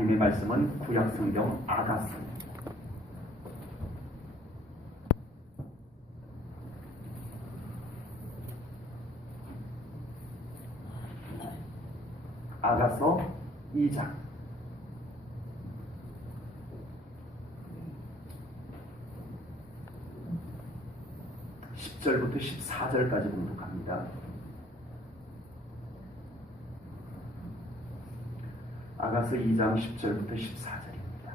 하나님의 말씀은 구약성경 아가서 아가서 2장 10절부터 14절까지 공독합니다. 아가서 2장 10절부터 14절입니다.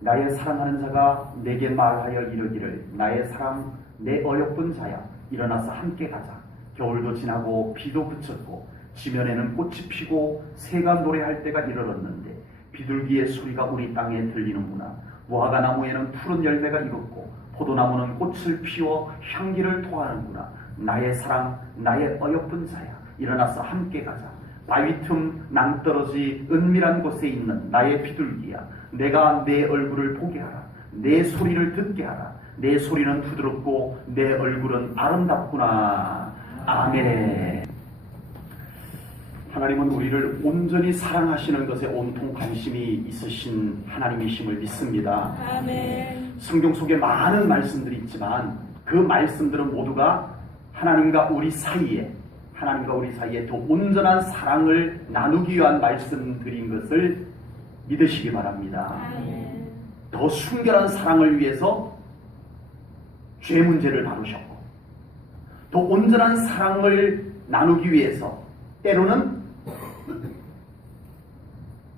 나의 사랑하는 자가 내게 말하여 이르기를 나의 사랑 내 어여쁜 자야 일어나서 함께 가자. 겨울도 지나고 비도 그쳤고 지면에는 꽃이 피고 새가 노래할 때가 이르렀는데 비둘기의 소리가 우리 땅에 들리는구나. 무화과 나무에는 푸른 열매가 익었고 포도나무는 꽃을 피워 향기를 토하는구나. 나의 사랑 나의 어여쁜 자야 일어나서 함께 가자. 바위 틈 낭떠러지 은밀한 곳에 있는 나의 비둘기야 내가 내 얼굴을 보게 하라. 내 소리를 듣게 하라. 내 소리는 부드럽고 내 얼굴은 아름답구나. 아멘. 하나님은 우리를 온전히 사랑하시는 것에 온통 관심이 있으신 하나님이심을 믿습니다. 아멘. 성경 속에 많은 말씀들이 있지만 그 말씀들은 모두가 하나님과 우리 사이에 더 온전한 사랑을 나누기 위한 말씀들인 것을 믿으시기 바랍니다. 아멘. 더 순결한 사랑을 위해서 죄 문제를 다루셨고 더 온전한 사랑을 나누기 위해서 때로는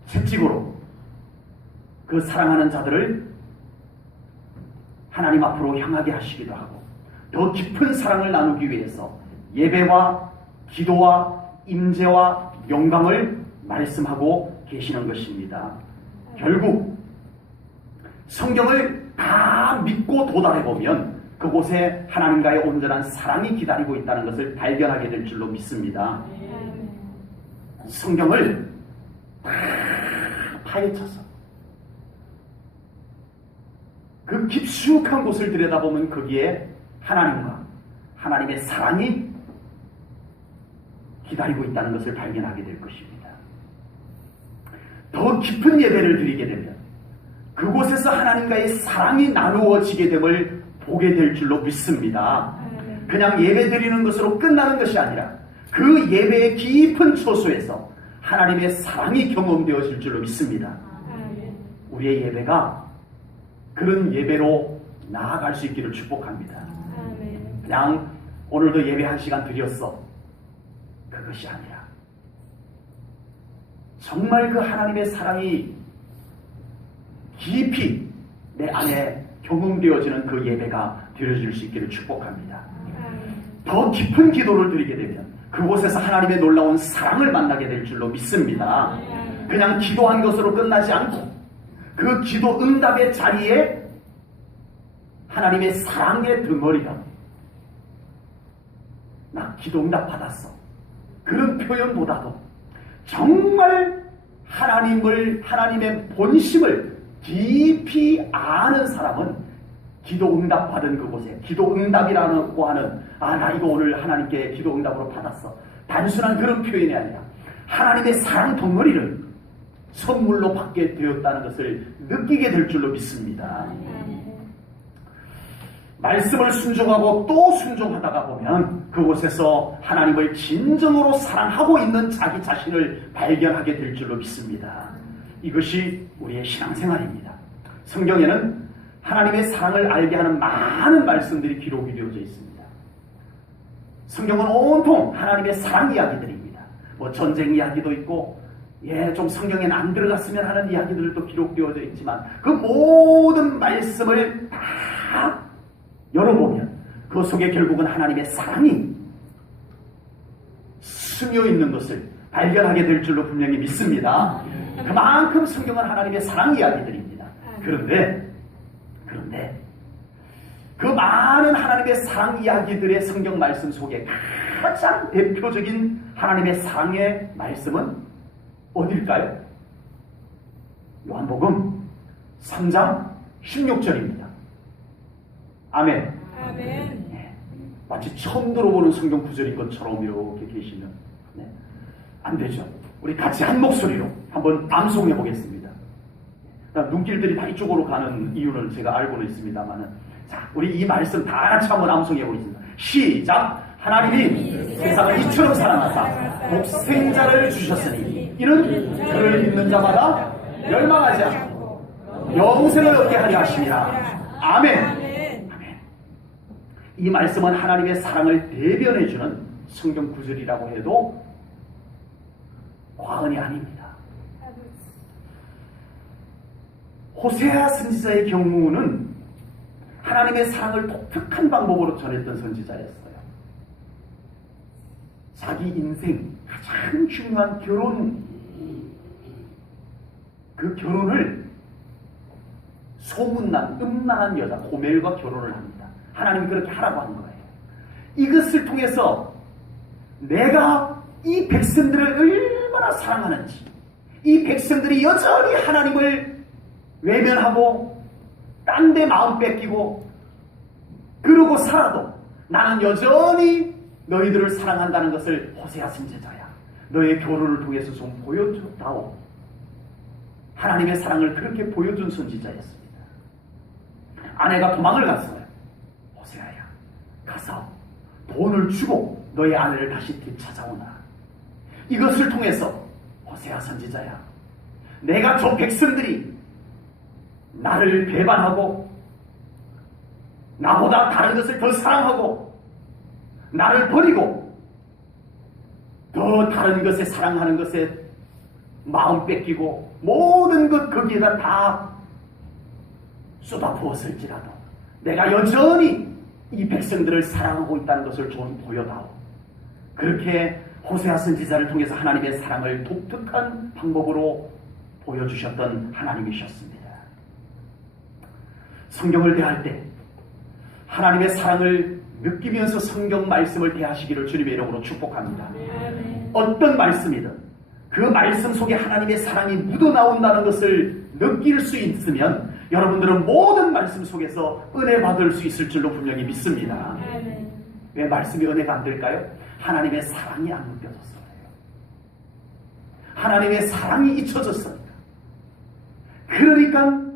채찍으로 그 사랑하는 자들을 하나님 앞으로 향하게 하시기도 하고 더 깊은 사랑을 나누기 위해서 예배와 기도와 임재와 영광을 말씀하고 계시는 것입니다. 결국 성경을 다 믿고 도달해보면 그곳에 하나님과의 온전한 사랑이 기다리고 있다는 것을 발견하게 될 줄로 믿습니다. 성경을 다 파헤쳐서 그 깊숙한 곳을 들여다보면 거기에 하나님과 하나님의 사랑이 기다리고 있다는 것을 발견하게 될 것입니다. 더 깊은 예배를 드리게 되면 그곳에서 하나님과의 사랑이 나누어지게 됨을 보게 될 줄로 믿습니다. 그냥 예배 드리는 것으로 끝나는 것이 아니라 그 예배의 깊은 초소에서 하나님의 사랑이 경험되어질 줄로 믿습니다. 우리의 예배가 그런 예배로 나아갈 수 있기를 축복합니다. 그냥 오늘도 예배 1시간 드렸어. 그것이 아니라 정말 그 하나님의 사랑이 깊이 내 안에 경험되어지는 그 예배가 되어질 수 있기를 축복합니다. 더 깊은 기도를 드리게 되면 그곳에서 하나님의 놀라운 사랑을 만나게 될 줄로 믿습니다. 그냥 기도한 것으로 끝나지 않고 그 기도 응답의 자리에 하나님의 사랑의 덩어리가 나 기도 응답 받았어. 그런 표현보다도 정말 하나님의 본심을 깊이 아는 사람은 기도 응답 받은 그곳에 기도 응답이라고 하는 나 이거 오늘 하나님께 기도 응답으로 받았어. 단순한 그런 표현이 아니라 하나님의 사랑 덩어리를 선물로 받게 되었다는 것을 느끼게 될 줄로 믿습니다. 말씀을 순종하고 또 순종하다가 보면 그곳에서 하나님을 진정으로 사랑하고 있는 자기 자신을 발견하게 될 줄로 믿습니다. 이것이 우리의 신앙생활입니다. 성경에는 하나님의 사랑을 알게 하는 많은 말씀들이 기록이 되어져 있습니다. 성경은 온통 하나님의 사랑 이야기들입니다. 전쟁 이야기도 있고 좀 성경에는 안 들어갔으면 하는 이야기들도 기록되어져 있지만 그 모든 말씀을 다 열어보면 그 속에 결국은 하나님의 사랑이 스며 있는 것을 발견하게 될 줄로 분명히 믿습니다. 그만큼 성경은 하나님의 사랑 이야기들입니다. 그런데 그 많은 하나님의 사랑 이야기들의 성경 말씀 속에 가장 대표적인 하나님의 사랑의 말씀은 어딜까요? 요한복음 3장 16절입니다. 아멘. 아멘. 마치 처음 들어보는 성경 구절인 것처럼 이렇게 계시면 안 되죠. 우리 같이 한 목소리로 한번 암송해 보겠습니다. 눈길들이 다 이쪽으로 가는 이유는 제가 알고는 있습니다만은, 자, 우리 이 말씀 다 같이 한번 암송해 보겠습니다. 시작! 하나님이 세상을 이처럼 사랑하사 독생자를 주셨으니 이는 그를 믿는 자마다 멸망하지 않고 영생을 얻게 하려 하심이라. 아멘. 아멘. 이 말씀은 하나님의 사랑을 대변해주는 성경 구절이라고 해도 과언이 아닙니다. 호세아 선지자의 경우는 하나님의 사랑을 독특한 방법으로 전했던 선지자였어요. 자기 인생 가장 중요한 결혼, 그 결혼을 소문난 음란한 여자 고멜과 결혼을 합니다. 하나님이 그렇게 하라고 한 거예요. 이것을 통해서 내가 이 백성들을 얼마나 사랑하는지, 이 백성들이 여전히 하나님을 외면하고 딴 데 마음 뺏기고 그러고 살아도 나는 여전히 너희들을 사랑한다는 것을 호세아 선지자야, 너의 결혼을 통해서 좀 보여줬다오. 하나님의 사랑을 그렇게 보여준 선지자였습니다. 아내가 도망을 갔어요. 호세아야, 가서 돈을 주고 너의 아내를 다시 되찾아오너라. 이것을 통해서 호세아 선지자야, 내가 저 백성들이 나를 배반하고 나보다 다른 것을 더 사랑하고 나를 버리고 더 다른 것에 사랑하는 것에 마음 뺏기고 모든 것 거기에다 다 쏟아부었을지라도 내가 여전히 이 백성들을 사랑하고 있다는 것을 좀 보여다오. 그렇게 호세아 선지자를 통해서 하나님의 사랑을 독특한 방법으로 보여주셨던 하나님이셨습니다. 성경을 대할 때 하나님의 사랑을 느끼면서 성경 말씀을 대하시기를 주님의 이름으로 축복합니다. 어떤 말씀이든 그 말씀 속에 하나님의 사랑이 묻어나온다는 것을 느낄 수 있으면 여러분들은 모든 말씀 속에서 은혜 받을 수 있을 줄로 분명히 믿습니다. 왜 말씀이 은혜가 안 될까요? 하나님의 사랑이 안 느껴졌어요. 하나님의 사랑이 잊혀졌으니까. 그러니까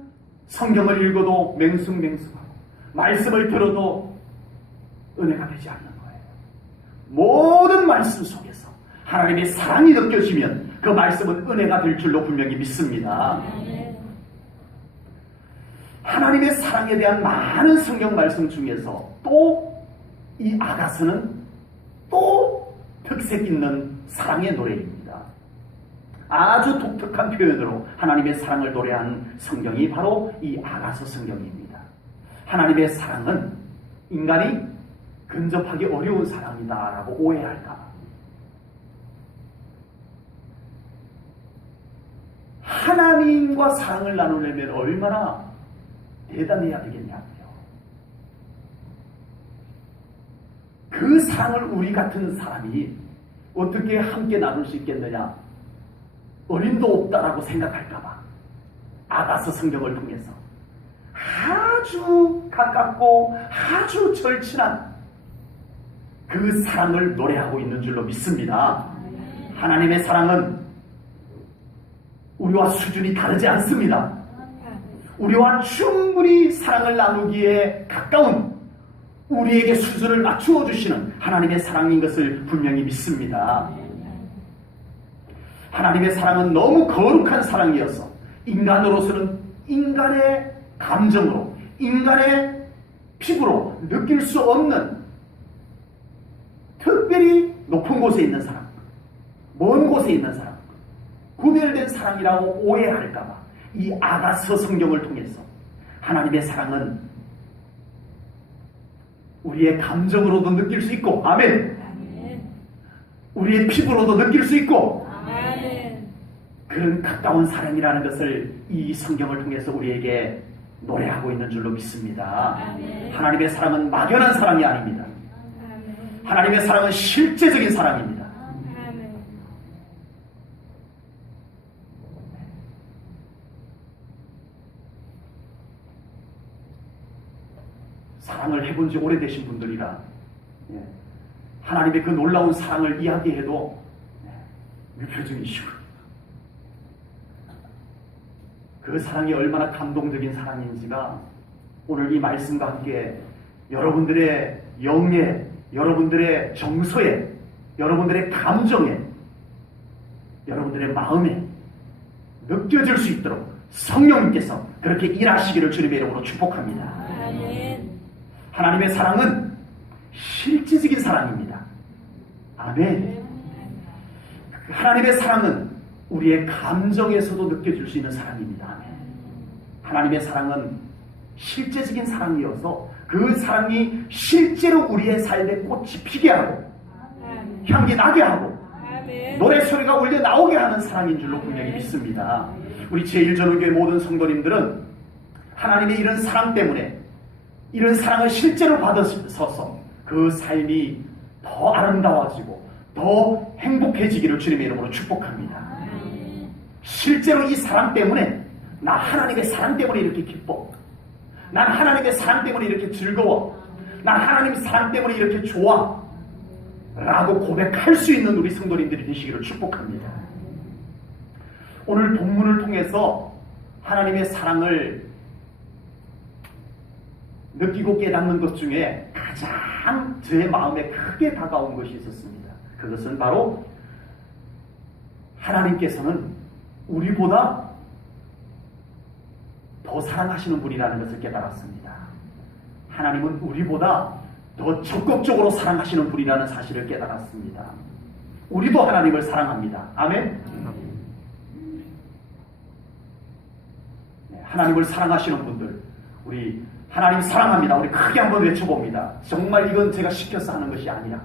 성경을 읽어도 맹숭맹숭하고 말씀을 들어도 은혜가 되지 않는 거예요. 모든 말씀 속에서 하나님의 사랑이 느껴지면 그 말씀은 은혜가 될 줄로 분명히 믿습니다. 하나님의 사랑에 대한 많은 성경 말씀 중에서 또 이 아가서는 또 특색 있는 사랑의 노래입니다. 아주 독특한 표현으로 하나님의 사랑을 노래하는 성경이 바로 이 아가서 성경입니다. 하나님의 사랑은 인간이 근접하기 어려운 사랑이다라고 오해할까 봐. 하나님과 사랑을 나누려면 얼마나 대단해야 되겠냐고요. 그 사랑을 우리 같은 사람이 어떻게 함께 나눌 수 있겠느냐, 어림도 없다라고 생각할까봐 아가서 성경을 통해서 아주 가깝고 아주 절친한 그 사랑을 노래하고 있는 줄로 믿습니다. 하나님의 사랑은 우리와 수준이 다르지 않습니다. 우리와 충분히 사랑을 나누기에 가까운 우리에게 수준을 맞추어 주시는 하나님의 사랑인 것을 분명히 믿습니다. 하나님의 사랑은 너무 거룩한 사랑이어서 인간으로서는 인간의 감정으로, 인간의 피부로 느낄 수 없는 특별히 높은 곳에 있는 사랑, 먼 곳에 있는 사랑, 구별된 사랑이라고 오해할까봐 이 아가서 성경을 통해서 하나님의 사랑은 우리의 감정으로도 느낄 수 있고, 아멘. 우리의 피부로도 느낄 수 있고, 아멘. 그런 가까운 사랑이라는 것을 이 성경을 통해서 우리에게 노래하고 있는 줄로 믿습니다. 아멘. 하나님의 사랑은 막연한 사랑이 아닙니다. 아멘. 하나님의 사랑은 실제적인 사랑입니다. 아멘. 사랑을 해본 지 오래되신 분들이라 하나님의 그 놀라운 사랑을 이야기해도 무표정이시고 그 사랑이 얼마나 감동적인 사랑인지가 오늘 이 말씀과 함께 여러분들의 영에, 여러분들의 정서에, 여러분들의 감정에, 여러분들의 마음에 느껴질 수 있도록 성령님께서 그렇게 일하시기를 주님의 이름으로 축복합니다. 아멘. 하나님의 사랑은 실제적인 사랑입니다. 아멘. 하나님의 사랑은 우리의 감정에서도 느껴질 수 있는 사랑입니다. 아멘. 하나님의 사랑은 실제적인 사랑이어서 그 사랑이 실제로 우리의 삶에 꽃이 피게 하고 아멘. 향기 나게 하고 아멘. 노래소리가 울려 나오게 하는 사랑인 줄로 분명히 믿습니다. 우리 제1전후교회 모든 성도님들은 하나님의 이런 사랑 때문에 이런 사랑을 실제로 받으셔서 그 삶이 더 아름다워지고 더 행복해지기를 주님의 이름으로 축복합니다. 실제로 이 사랑 때문에 나 하나님의 사랑 때문에 이렇게 기뻐, 난 하나님의 사랑 때문에 이렇게 즐거워, 난 하나님의 사랑 때문에 이렇게 좋아 라고 고백할 수 있는 우리 성도님들이 되시기를 축복합니다. 오늘 본문을 통해서 하나님의 사랑을 느끼고 깨닫는 것 중에 가장 제 마음에 크게 다가온 것이 있었습니다. 그것은 바로 하나님께서는 우리보다 더 사랑하시는 분이라는 것을 깨달았습니다. 하나님은 우리보다 더 적극적으로 사랑하시는 분이라는 사실을 깨달았습니다. 우리도 하나님을 사랑합니다. 아멘. 네, 하나님을 사랑하시는 분들, 우리 하나님 사랑합니다. 우리 크게 한번 외쳐봅니다. 정말 이건 제가 시켜서 하는 것이 아니라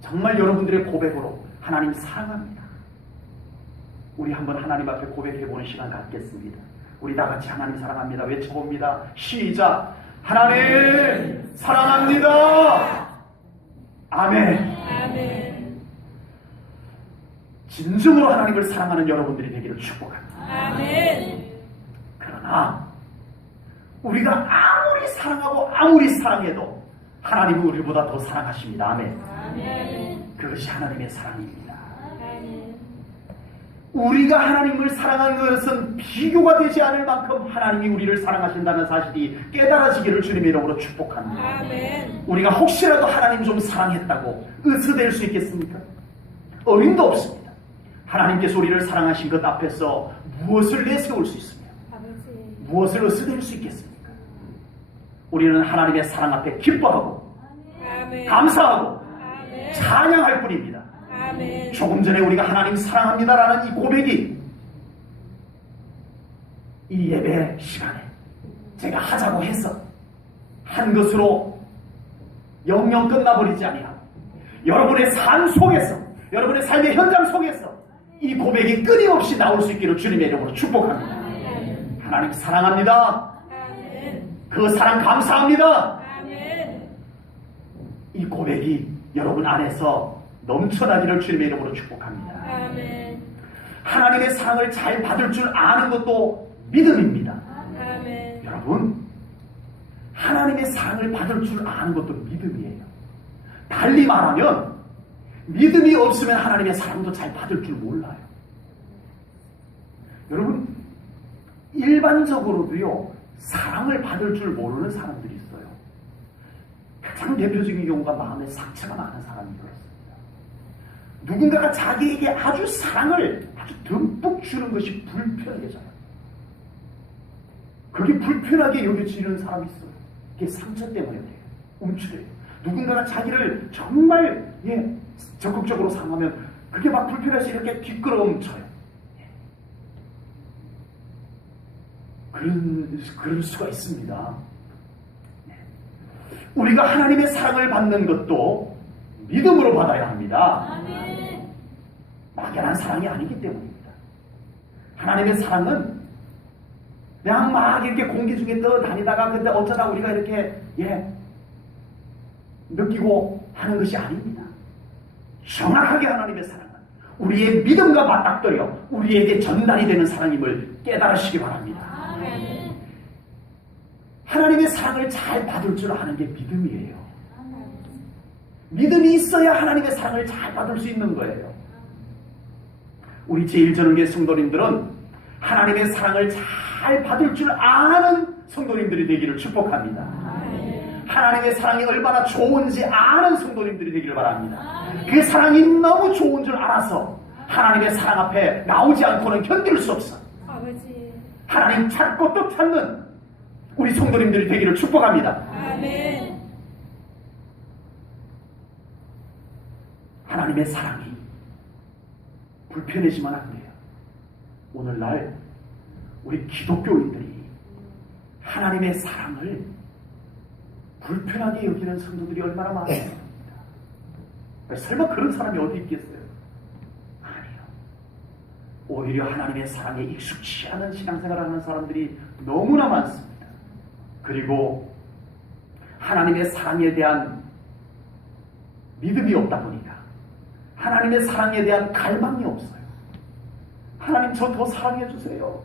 정말 여러분들의 고백으로 하나님 사랑합니다. 우리 한번 하나님 앞에 고백해보는 시간 갖겠습니다. 우리 다 같이 하나님 사랑합니다. 외쳐봅니다. 시작. 하나님 사랑합니다. 아멘. 아멘. 진정으로 하나님을 사랑하는 여러분들이 되기를 축복합니다. 아멘. 그러나 우리가 아무리 사랑하고 아무리 사랑해도 하나님은 우리보다 더 사랑하십니다. 아멘. 아멘. 그것이 하나님의 사랑입니다. 아멘. 우리가 하나님을 사랑하는 것은 비교가 되지 않을 만큼 하나님이 우리를 사랑하신다는 사실이 깨달아지기를 주님의 이름으로 축복합니다. 아멘. 우리가 혹시라도 하나님 좀 사랑했다고 으스댈 수 있겠습니까? 어림도 없습니다. 하나님께서 우리를 사랑하신 것 앞에서 무엇을 내세울 수 있으며 아버지. 무엇을 으스댈 수 있겠습니까? 우리는 하나님의 사랑 앞에 기뻐하고 아멘. 감사하고 아멘. 찬양할 뿐입니다. 아멘. 조금 전에 우리가 하나님 사랑합니다라는 이 고백이 이 예배 시간에 제가 하자고 해서 한 것으로 영영 끝나버리지 아니하고 여러분의 삶 속에서, 여러분의 삶의 현장 속에서 이 고백이 끊임없이 나올 수 있기를 주님의 이름으로 축복합니다. 하나님 사랑합니다. 아멘. 그 사랑 감사합니다. 아멘. 이 고백이 여러분 안에서 넘쳐나기를 주님의 이름으로 축복합니다. 아멘. 하나님의 사랑을 잘 받을 줄 아는 것도 믿음입니다. 아멘. 여러분, 하나님의 사랑을 받을 줄 아는 것도 믿음이에요. 달리 말하면 믿음이 없으면 하나님의 사랑도 잘 받을 줄 몰라요. 여러분, 일반적으로도요, 사랑을 받을 줄 모르는 사람들이 있어요. 가장 대표적인 경우가 마음에 상처가 많은 사람이 그렇습니다. 누군가가 자기에게 아주 사랑을 아주 듬뿍 주는 것이 불편해져요. 그게 불편하게 여겨지는 사람이 있어요. 그게 상처 때문에 그래요. 움츠려요. 누군가가 자기를 정말 적극적으로 사랑하면 그게 막 불편해서 이렇게 뒷걸음쳐요. 그럴 수가 있습니다. 우리가 하나님의 사랑을 받는 것도 믿음으로 받아야 합니다. 아멘. 막연한 사랑이 아니기 때문입니다. 하나님의 사랑은 그냥 막 이렇게 공기 중에 떠다니다가 근데 어쩌다 우리가 이렇게 느끼고 하는 것이 아닙니다. 정확하게 하나님의 사랑은 우리의 믿음과 맞닥뜨려 우리에게 전달이 되는 사랑임을 깨달으시기 바랍니다. 아멘. 하나님의 사랑을 잘 받을 줄 아는 게 믿음이에요. 믿음이 있어야 하나님의 사랑을 잘 받을 수 있는 거예요. 우리 제1전후교회 성도님들은 하나님의 사랑을 잘 받을 줄 아는 성도님들이 되기를 축복합니다. 하나님의 사랑이 얼마나 좋은지 아는 성도님들이 되기를 바랍니다. 그 사랑이 너무 좋은 줄 알아서 하나님의 사랑 앞에 나오지 않고는 견딜 수 없어. 아버지. 하나님 찾고 또 찾는 우리 성도님들이 되기를 축복합니다. 아멘. 하나님의 사랑이 불편해지면 안 돼요. 오늘날 우리 기독교인들이 하나님의 사랑을 불편하게 여기는 성도들이 얼마나 많습니까? 설마 그런 사람이 어디 있겠어요? 아니요. 오히려 하나님의 사랑에 익숙치 않은 신앙생활을 하는 사람들이 너무나 많습니다. 그리고 하나님의 사랑에 대한 믿음이 없다 보니까 하나님의 사랑에 대한 갈망이 없어요. 하나님 저 더 사랑해 주세요.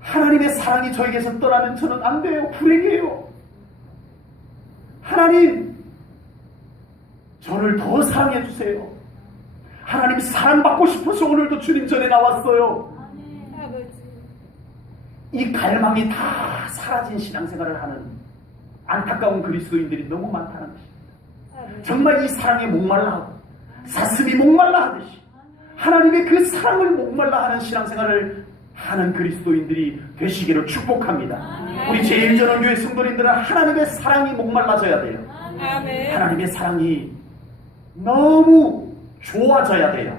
하나님의 사랑이 저에게서 떠나면 저는 안 돼요. 불행해요. 하나님 저를 더 사랑해 주세요. 하나님 사랑받고 싶어서 오늘도 주님 전에 나왔어요. 아버지. 이 갈망이 다 사라진 신앙생활을 하는 안타까운 그리스도인들이 너무 많다는 것입니다. 아버지. 정말 이 사랑에 목말라 하고 사슴이 목말라 하듯이 하나님의 그 사랑을 목말라 하는 신앙생활을 하는 그리스도인들이 되시기를 축복합니다. 우리 제1전원교회 성도님들은 하나님의 사랑이 목말라져야 돼요. 아멘. 하나님의 사랑이 너무 좋아져야 돼요.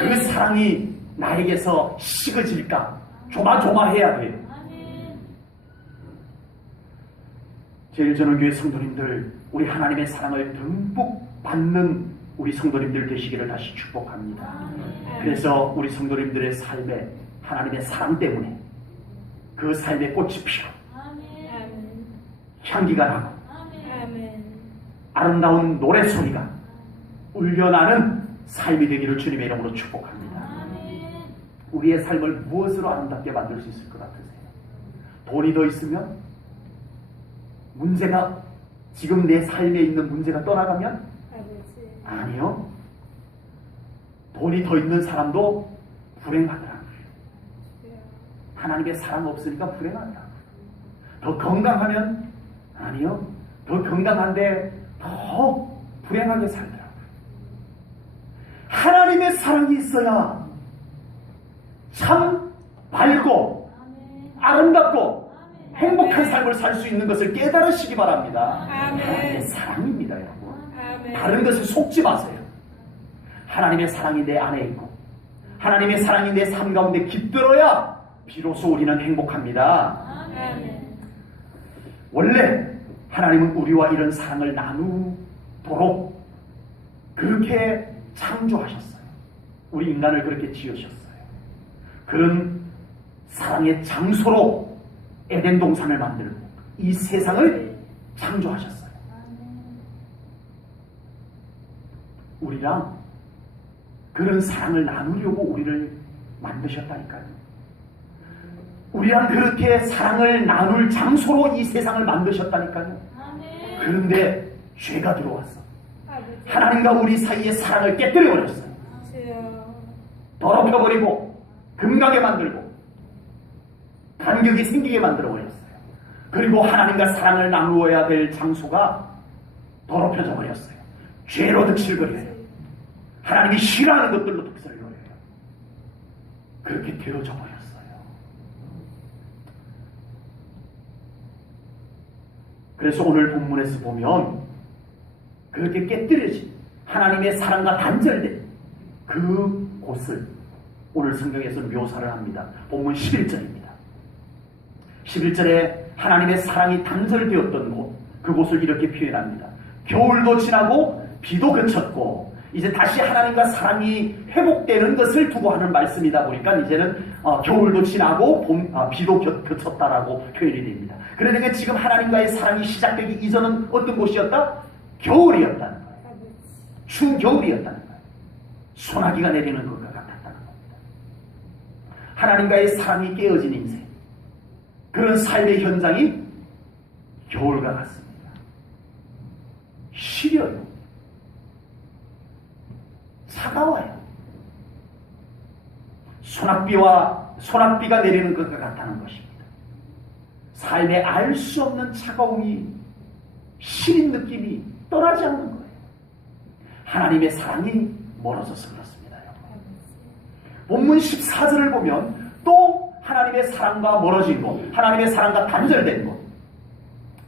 그 사랑이 나에게서 식어질까 조마조마해야 돼요. 제1전원교회 성도님들, 우리 하나님의 사랑을 듬뿍 받는 우리 성도님들 되시기를 다시 축복합니다. 그래서 우리 성도님들의 삶에 하나님의 사랑 때문에 그 삶의 꽃이 피어 아멘. 향기가 나고 아멘. 아름다운 노래소리가 울려나는 삶이 되기를 주님의 이름으로 축복합니다. 우리의 삶을 무엇으로 아름답게 만들 수 있을 것 같으세요? 돈이 더 있으면? 문제가 지금 내 삶에 있는 문제가 떠나가면? 아버지. 아니요. 돈이 더 있는 사람도 불행하더라고요. 하나님의 사랑 없으니까 불행하더라고요. 더 건강하면? 아니요. 더 건강한데 더 불행하게 살더라고요. 하나님의 사랑이 있어야 참 밝고 아름답고 행복한 삶을 살 수 있는 것을 깨달으시기 바랍니다. 하나님의 사랑입니다, 여러분. 다른 것을 속지 마세요. 하나님의 사랑이 내 안에 있고 하나님의 사랑이 내 삶 가운데 깃들어야 비로소 우리는 행복합니다. 원래 하나님은 우리와 이런 사랑을 나누도록 그렇게 창조하셨어요. 우리 인간을 그렇게 지으셨어요. 그런 사랑의 장소로 에덴 동산을 만들고 이 세상을 창조하셨어요. 우리랑 그런 사랑을 나누려고 우리를 만드셨다니까요. 우리랑 그렇게 사랑을 나눌 장소로 이 세상을 만드셨다니까요. 그런데 죄가 들어왔어. 하나님과 우리 사이의 사랑을 깨뜨려버렸어요. 더럽혀버리고 금가게 만들고 간격이 생기게 만들어버렸어요. 그리고 하나님과 사랑을 나누어야 될 장소가 더럽혀져 버렸어요. 죄로 득실거려요. 하나님이 싫어하는 것들로 득실거려요. 그렇게 되어져 버렸어요. 그래서 오늘 본문에서 보면 그렇게 깨뜨려진 하나님의 사랑과 단절된 그 곳을 오늘 성경에서 묘사를 합니다. 본문 11절입니다. 11절에 하나님의 사랑이 단절되었던 곳, 그곳을 이렇게 표현합니다. 겨울도 지나고 비도 그쳤고 이제 다시 하나님과 사랑이 회복되는 것을 두고 하는 말씀이다 보니까 이제는 겨울도 지나고 비도 그쳤다라고 표현이 됩니다. 그러니까 지금 하나님과의 사랑이 시작되기 이전은 어떤 곳이었다? 겨울이었다는 거예요. 추운 겨울이었다는 거예요. 소나기가 내리는 것과 같았다는 겁니다. 하나님과의 사랑이 깨어진 인생, 그런 삶의 현장이 겨울과 같습니다. 시려요. 차가워요. 소낙비가 내리는 것과 같다는 것입니다. 삶에 알 수 없는 차가움이, 시린 느낌이 떠나지 않는 거예요. 하나님의 사랑이 멀어져서 그렇습니다. 본문 14절을 보면 또 하나님의 사랑과 멀어진 곳, 하나님의 사랑과 단절된 곳,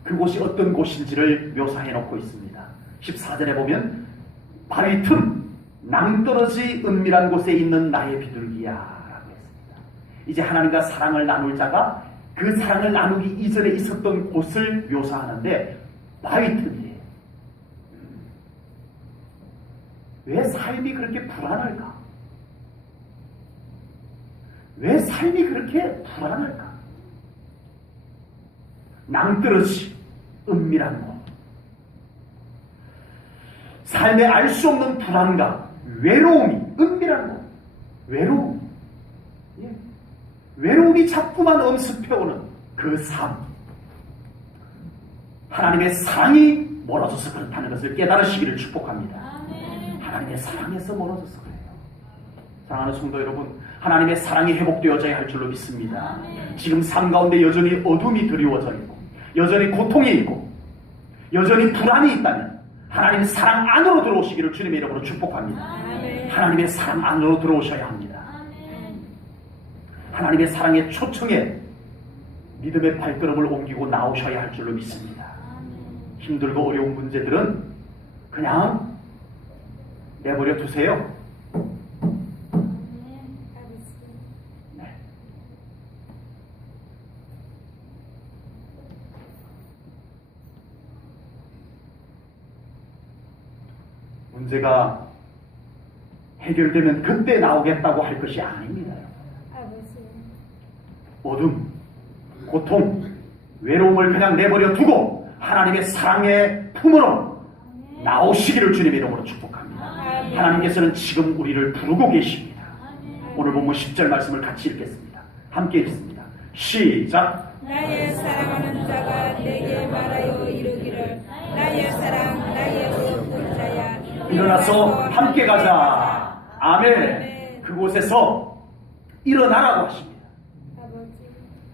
그곳이 어떤 곳인지를 묘사해 놓고 있습니다. 14절에 보면 바위 틈, 낭떠러지 은밀한 곳에 있는 나의 비둘기야 라고 했습니다. 이제 하나님과 사랑을 나눌 자가 그 사랑을 나누기 이전에 있었던 곳을 묘사하는데 바위 틈이에요. 왜 삶이 그렇게 불안할까? 왜 삶이 그렇게 불안할까? 낭떠러지, 은밀한 곳. 삶에 알 수 없는 불안감, 외로움이, 은밀한 곳. 외로움. 예. 외로움이 자꾸만 엄습해오는 그 삶. 하나님의 사랑이 멀어져서 그렇다는 것을 깨달으시기를 축복합니다. 하나님의 사랑에서 멀어져서 그래요. 사랑하는 성도 여러분, 하나님의 사랑이 회복되어져야 할 줄로 믿습니다. 지금 삶 가운데 여전히 어둠이 드리워져 있고, 여전히 고통이 있고, 여전히 불안이 있다면 하나님의 사랑 안으로 들어오시기를 주님의 이름으로 축복합니다. 하나님의 사랑 안으로 들어오셔야 합니다. 하나님의 사랑의 초청에 믿음의 발걸음을 옮기고 나오셔야 할 줄로 믿습니다. 힘들고 어려운 문제들은 그냥 내버려 두세요. 네. 문제가 해결되면 그때 나오겠다고 할 것이 아닙니다. 어둠, 고통, 외로움을 그냥 내버려 두고 하나님의 사랑의 품으로 나오시기를 주님의 이름으로 축복합니다. 하나님께서는 지금 우리를 부르고 계십니다. 오늘 본문 10절 말씀을 같이 읽겠습니다. 함께 읽습니다. 시작. 나의 사랑하는 자가 내게 말하여 이르기를 나의 사랑 나의 어여쁜 자야 일어나서 함께 가자. 아멘. 그곳에서 일어나라고 하십니다.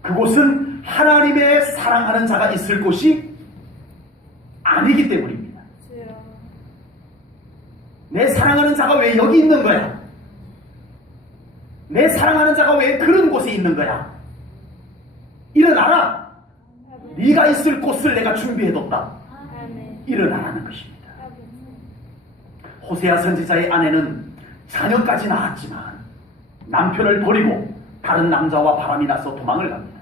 그곳은 하나님의 사랑하는 자가 있을 곳이 아니기 때문입니다. 내 사랑하는 자가 왜 여기 있는 거야? 내 사랑하는 자가 왜 그런 곳에 있는 거야? 일어나라. 네가 있을 곳을 내가 준비해뒀다. 일어나라는 것입니다. 호세아 선지자의 아내는 자녀까지 낳았지만 남편을 버리고 다른 남자와 바람이 나서 도망을 갑니다.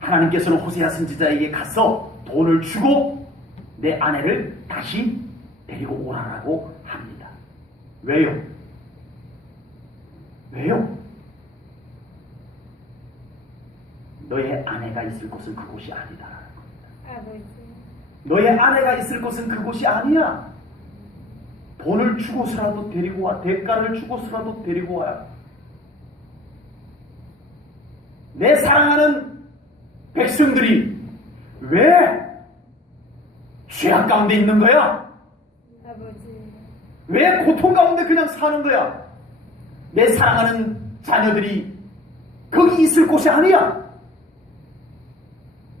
하나님께서는 호세아 선지자에게 가서 돈을 주고 내 아내를 다시 데리고 오라라고 합니다. 왜요? 왜요? 너의 아내가 있을 곳은 그곳이 아니다라는 겁니다. 너의 아내가 있을 곳은 그곳이 아니야. 돈을 주고서라도 데리고 와. 대가를 주고서라도 데리고 와야. 내 사랑하는 백성들이 왜 죄악 가운데 있는 거야? 왜 고통 가운데 그냥 사는 거야? 내 사랑하는 자녀들이 거기 있을 곳이 아니야.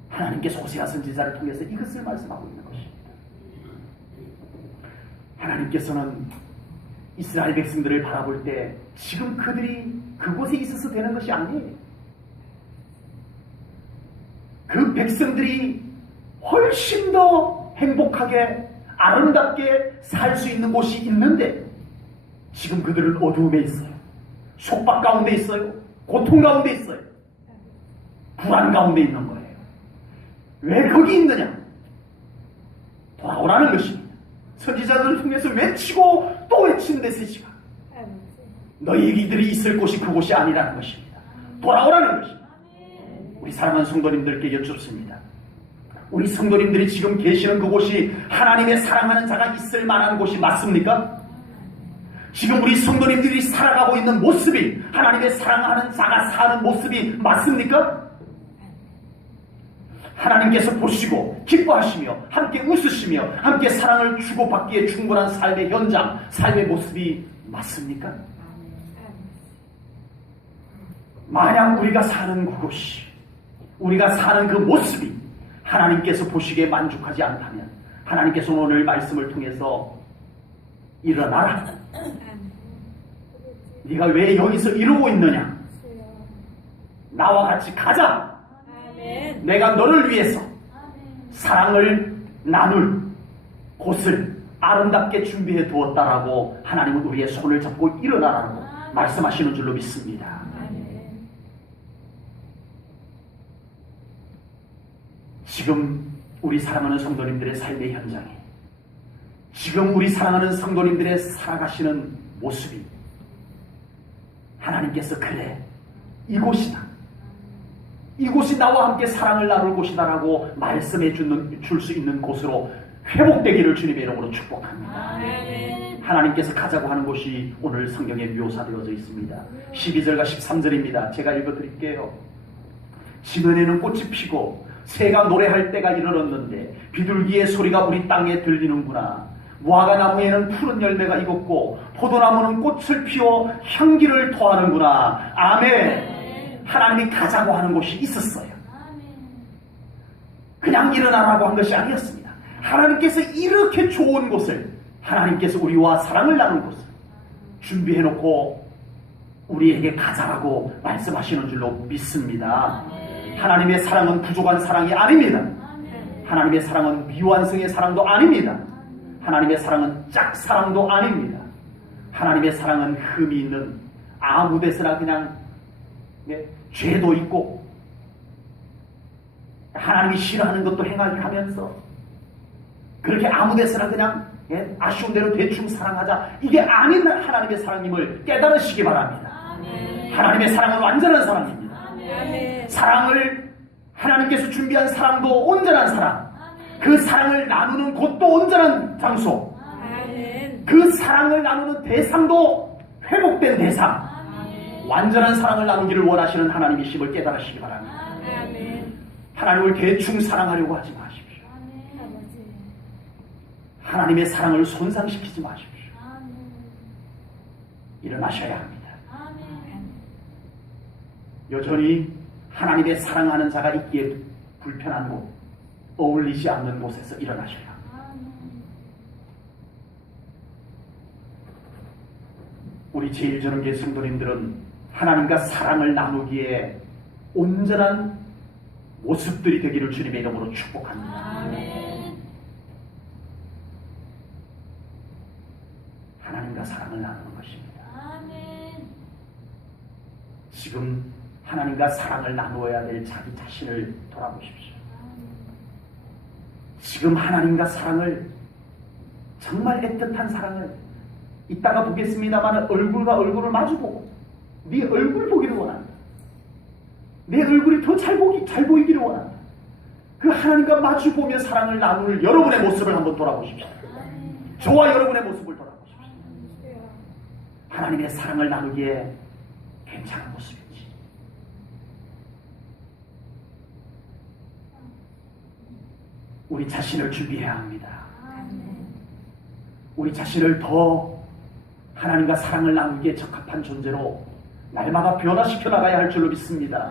하나님께서 호세아 선지자를 통해서 이것을 말씀하고 있는 것입니다. 하나님께서는 이스라엘 백성들을 바라볼 때 지금 그들이 그곳에 있어서 되는 것이 아니에요. 그 백성들이 훨씬 더 행복하게 아름답게 살 수 있는 곳이 있는데 지금 그들은 어두움에 있어요. 속박 가운데 있어요. 고통 가운데 있어요. 불안 가운데 있는 거예요. 왜 거기 있느냐? 돌아오라는 것입니다. 선지자들을 통해서 외치고 또 외치는데 3시간. 너희들이 있을 곳이 그곳이 아니라는 것입니다. 돌아오라는 것입니다. 우리 사랑하는 성도님들께 여쭙습니다. 우리 성도님들이 지금 계시는 그곳이 하나님의 사랑하는 자가 있을 만한 곳이 맞습니까? 지금 우리 성도님들이 살아가고 있는 모습이 하나님의 사랑하는 자가 사는 모습이 맞습니까? 하나님께서 보시고 기뻐하시며 함께 웃으시며 함께 사랑을 주고받기에 충분한 삶의 현장, 삶의 모습이 맞습니까? 만약 우리가 사는 그곳이, 우리가 사는 그 모습이 하나님께서 보시기에 만족하지 않다면 하나님께서 오늘 말씀을 통해서 일어나라. 네가 왜 여기서 이러고 있느냐? 나와 같이 가자. 아멘. 내가 너를 위해서 사랑을 나눌 곳을 아름답게 준비해 두었다라고 하나님은 우리의 손을 잡고 일어나라고 말씀하시는 줄로 믿습니다. 지금 우리 사랑하는 성도님들의 삶의 현장에, 지금 우리 사랑하는 성도님들의 살아가시는 모습이 하나님께서 그래, 이곳이다, 이곳이 나와 함께 사랑을 나눌 곳이다라고 말씀해 줄 수 있는 곳으로 회복되기를 주님의 이름으로 축복합니다. 아멘. 하나님께서 가자고 하는 곳이 오늘 성경에 묘사되어져 있습니다. 12절과 13절입니다. 제가 읽어드릴게요. 지면에는 꽃이 피고 새가 노래할 때가 이르렀는데 비둘기의 소리가 우리 땅에 들리는구나. 무화과 나무에는 푸른 열매가 익었고 포도나무는 꽃을 피워 향기를 토하는구나. 아멘. 하나님이 가자고 하는 곳이 있었어요. 그냥 일어나라고 한 것이 아니었습니다. 하나님께서 이렇게 좋은 곳을, 하나님께서 우리와 사랑을 나눈 곳을 준비해놓고 우리에게 가자라고 말씀하시는 줄로 믿습니다. 하나님의 사랑은 부족한 사랑이 아닙니다. 하나님의 사랑은 미완성의 사랑도 아닙니다. 하나님의 사랑은 짝사랑도 아닙니다. 하나님의 사랑은 흠이 있는 아무 데서나 그냥 죄도 있고 하나님이 싫어하는 것도 행하게 하면서 그렇게 아무 데서나 그냥 아쉬운 대로 대충 사랑하자, 이게 아닌 하나님의 사랑임을 깨달으시기 바랍니다. 하나님의 사랑은 완전한 사랑입니다. 사랑을 하나님께서 준비한 사랑도 온전한 사랑, 그 사랑을 나누는 곳도 온전한 장소, 그 사랑을 나누는 대상도 회복된 대상, 완전한 사랑을 나누기를 원하시는 하나님이심을 깨달으시기 바랍니다. 하나님을 대충 사랑하려고 하지 마십시오. 하나님의 사랑을 손상시키지 마십시오. 일어나셔야 합니다. 여전히 하나님의 사랑하는 자가 있기에 불편한 곳, 어울리지 않는 곳에서 일어나셔야 합니다. 우리 제1전원교회 성도님들은 하나님과 사랑을 나누기에 온전한 모습들이 되기를 주님의 이름으로 축복합니다. 하나님과 사랑을 나누는 것입니다. 지금 하나님과 사랑을 나누어야 될 자기 자신을 돌아보십시오. 지금 하나님과 사랑을, 정말 애틋한 사랑을, 이따가 보겠습니다만 얼굴과 얼굴을 마주보고 네 얼굴 보기를 원한다. 내 얼굴이 더 잘 보이기를 원한다. 그 하나님과 마주보며 사랑을 나눌 여러분의 모습을 한번 돌아보십시오. 저와 여러분의 모습을 돌아보십시오. 하나님의 사랑을 나누기에 괜찮은 모습인지, 우리 자신을 준비해야 합니다. 우리 자신을 더 하나님과 사랑을 나누기에 적합한 존재로 날마다 변화시켜 나가야 할 줄로 믿습니다.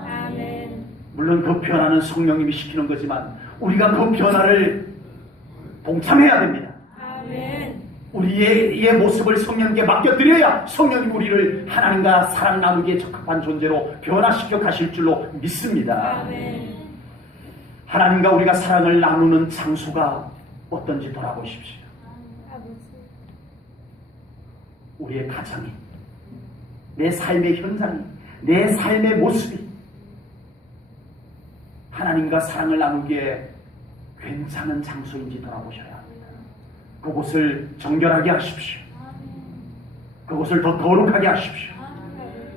물론 그 변화는 성령님이 시키는 거지만 우리가 그 변화를 동참해야 됩니다. 우리의 모습을 성령님께 맡겨드려야 성령님 우리를 하나님과 사랑 나누기에 적합한 존재로 변화시켜 가실 줄로 믿습니다. 하나님과 우리가 사랑을 나누는 장소가 어떤지 돌아보십시오. 우리의 가정이, 내 삶의 현장이, 내 삶의 모습이 하나님과 사랑을 나누기에 괜찮은 장소인지 돌아보셔야 합니다. 그곳을 정결하게 하십시오. 그곳을 더 거룩하게 하십시오.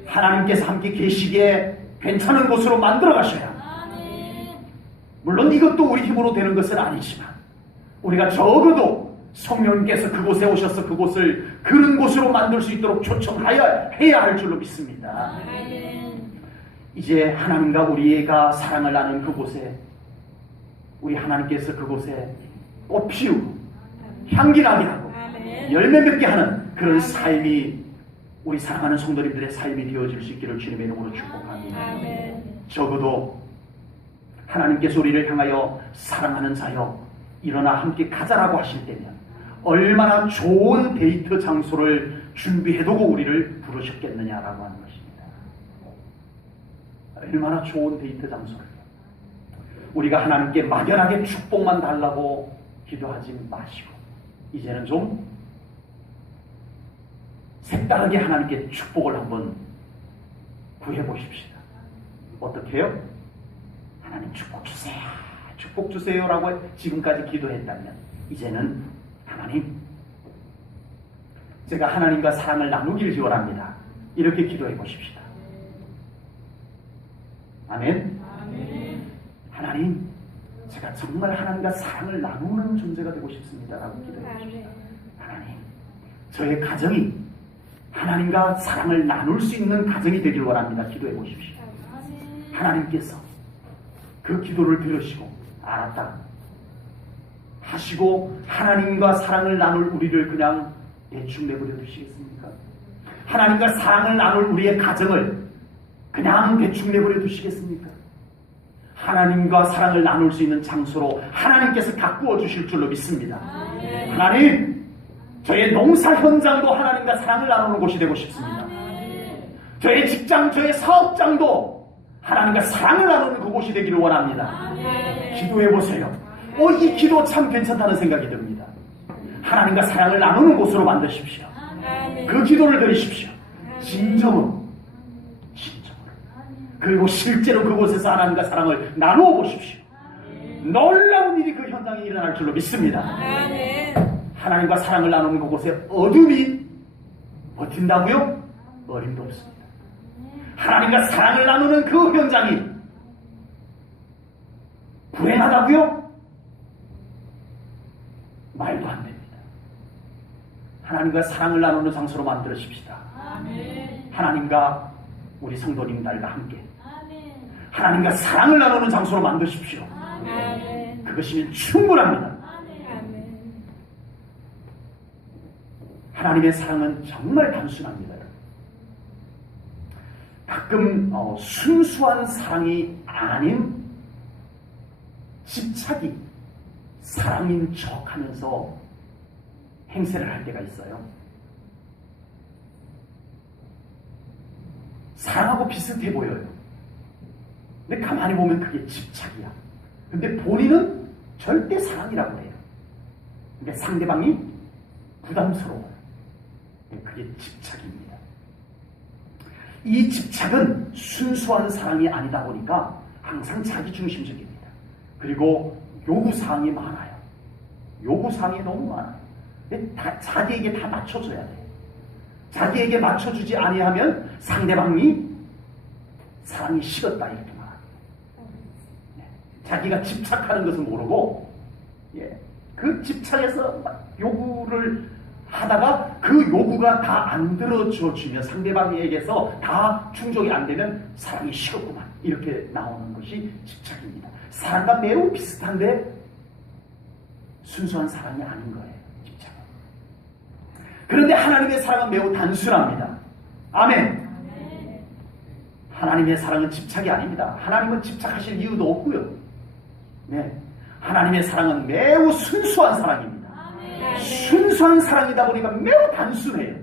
하나님께서 함께 계시기에 괜찮은 곳으로 만들어 가셔야 합니다. 물론 이것도 우리 힘으로 되는 것은 아니지만 우리가 적어도 성령님께서 그곳에 오셔서 그곳을 그런 곳으로 만들 수 있도록 초청해야 할 줄로 믿습니다. 이제 하나님과 우리가 사랑을 나눈 그곳에 우리 하나님께서 그곳에 꽃 피우고 향기 나게 하고 열매 맺게 하는 그런 삶이 우리 사랑하는 성도님들의 삶이 되어질 수 있기를 주님의 이름으로 축복합니다. 아멘. 적어도 하나님께서 우리를 향하여 사랑하는 자여 일어나 함께 가자라고 하실 때면 얼마나 좋은 데이트 장소를 준비해두고 우리를 부르셨겠느냐라고 하는 것입니다. 얼마나 좋은 데이트 장소를. 우리가 하나님께 막연하게 축복만 달라고 기도하지 마시고 이제는 좀 색다르게 하나님께 축복을 한번 구해보십시다. 어떻게 해요? 하나님 축복 주세요. 축복 주세요라고 지금까지 기도했다면 이제는 하나님 제가 하나님과 사랑을 나누기를 원합니다. 이렇게 기도해 보십시다. 아멘. 하나님 제가 정말 하나님과 사랑을 나누는 존재가 되고 싶습니다. 라고 기도해 보십시다. 하나님 저의 가정이 하나님과 사랑을 나눌 수 있는 가정이 되길 원합니다. 기도해 보십시오. 하나님께서 그 기도를 들으시고 알았다 하시고 하나님과 사랑을 나눌 우리를 그냥 대충 내버려 두시겠습니까? 하나님과 사랑을 나눌 우리의 가정을 그냥 대충 내버려 두시겠습니까? 하나님과 사랑을 나눌 수 있는 장소로 하나님께서 가꾸어 주실 줄로 믿습니다. 하나님 저의 농사 현장도 하나님과 사랑을 나누는 곳이 되고 싶습니다. 저의 직장, 저의 사업장도 하나님과 사랑을 나누는 그곳이 되기를 원합니다. 기도해 보세요. 이 기도 참 괜찮다는 생각이 듭니다. 하나님과 사랑을 나누는 곳으로 만드십시오. 그 기도를 드리십시오. 진정으로 그리고 실제로 그곳에서 하나님과 사랑을 나누어 보십시오. 놀라운 일이 그 현장에 일어날 줄로 믿습니다. 하나님과 사랑을 나누는 그곳에 어둠이 버틴다고요? 어림도 없습니다. 하나님과 사랑을 나누는 그 현장이 불행하다고요? 말도 안 됩니다. 하나님과 사랑을 나누는 장소로 만들어십시다. 하나님과 우리 성도님들과 함께 하나님과 사랑을 나누는 장소로 만드십시오. 그것이면 충분합니다. 하나님의 사랑은 정말 단순합니다. 가끔 순수한 사랑이 아닌 집착이 사랑인 척하면서 행세를 할 때가 있어요. 사랑하고 비슷해 보여요. 근데 가만히 보면 그게 집착이야. 근데 본인은 절대 사랑이라고 해요. 근데 상대방이 부담스러워요. 그게 집착입니다. 이 집착은 순수한 사랑이 아니다 보니까 항상 자기중심적입니다. 그리고 요구사항이 많아요. 요구사항이 너무 많아요. 근데 자기에게 다 맞춰줘야 돼요. 자기에게 맞춰주지 아니하면 상대방이 사랑이 식었다 이렇게 말합니다. 자기가 집착하는 것을 모르고 그 집착에서 요구를 하다가 그 요구가 다 안 들어주면 상대방에게서 다 충족이 안 되면 사랑이 식었구만 이렇게 나오는 것이 집착입니다. 사랑과 매우 비슷한데 순수한 사랑이 아닌 거예요. 집착은. 그런데 하나님의 사랑은 매우 단순합니다. 아멘. 하나님의 사랑은 집착이 아닙니다. 하나님은 집착하실 이유도 없고요. 하나님의 사랑은 매우 순수한 사랑입니다. 순수한 사랑이다 보니까 매우 단순해요.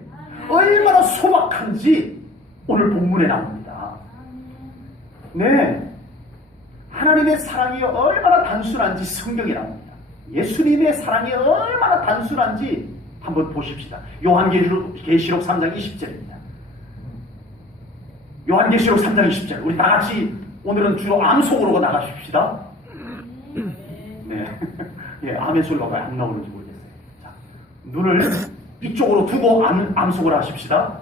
얼마나 소박한지 오늘 본문에 나옵니다. 하나님의 사랑이 얼마나 단순한지 성경에 나옵니다. 예수님의 사랑이 얼마나 단순한지 한번 보십시다. 요한계시록 3장 20절입니다. 요한계시록 3장 20절. 우리 다 같이 오늘은 주로 암송으로 나가십시다. 아멘 소리가 왜 안 나오는지 모르겠어요. 자, 눈을 이쪽으로 두고 암송을 하십시다.